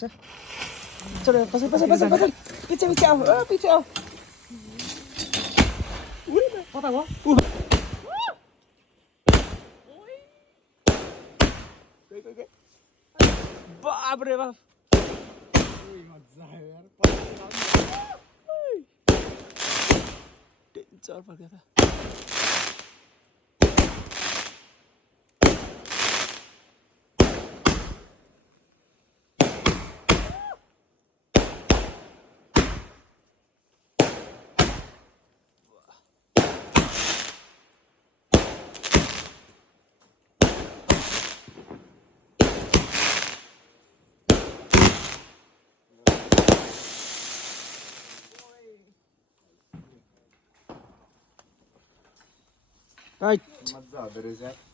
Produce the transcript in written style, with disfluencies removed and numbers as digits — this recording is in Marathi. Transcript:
चलो pasal. Picau. Có tao quá. बाप रे बाप. डेंजर पड़ गया था. Right. मजा आ रही है.